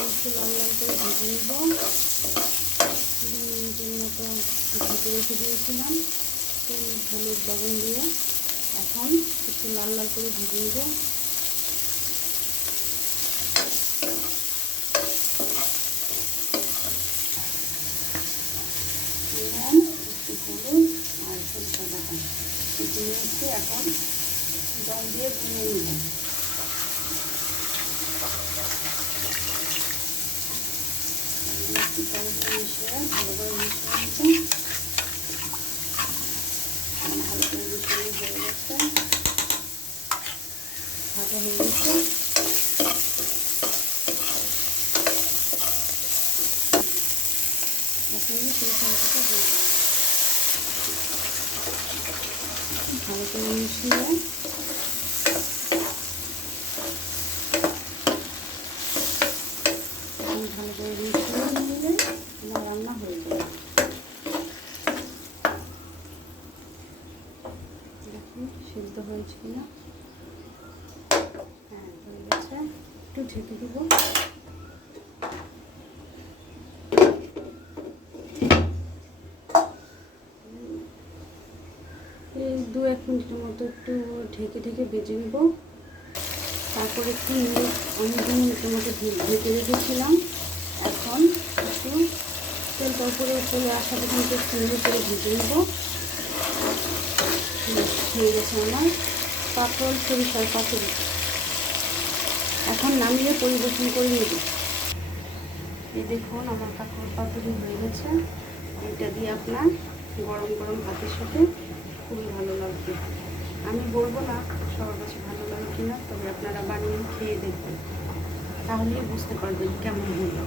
একটু লম্বা করে ভেজে নেব দু রেখে দিয়েছিলাম তো হলুদ লবণ দিয়ে। এখন একটু লাল লাল করে ভেজে নেব একটু হলুদ আর একটু সাদা এখন জল দিয়ে একটু জল দিয়ে মিশিয়ে ভালো করে মিশিয়ে নিতে ভালো করে মিশিয়ে হয়ে গেছে ভাজা হয়ে গেছে ভালো এখন ভালো করে মিশিয়ে নিলে আমার রান্না হয়ে যাবে দেখুন সিদ্ধ হয়েছে কিনা হ্যাঁ হয়ে গেছে একটু ঢেকে দেবো দু এক মিনিটের মতো একটু ঢেকে ঢেকে বেজে নেব। তারপরে একটু দু মিনিটের মতো ঢেকে রেখেছিলাম। এখন একটু তেল পরপরে চলে আসা পর্যন্ত নেড়ে করে ভেজে নেব। হয়ে গেছে আমার। পাতল সরিষার পাতুরি। এখন নামিয়ে পরিবেশন করে নেব। এই দেখুন, আমার কাকুর পাতুরি হয়ে গেছে। এটা দিয়ে আপনার গরম গরম ভাতের সাথে খুবই ভালো লাগবে। আমি বলব না সবার কাছে ভালো লাগে কিনা, তবে আপনারা বানিয়ে খেয়ে দেখবেন। তাহলেই বুঝতে পারবেন কেমন হলো।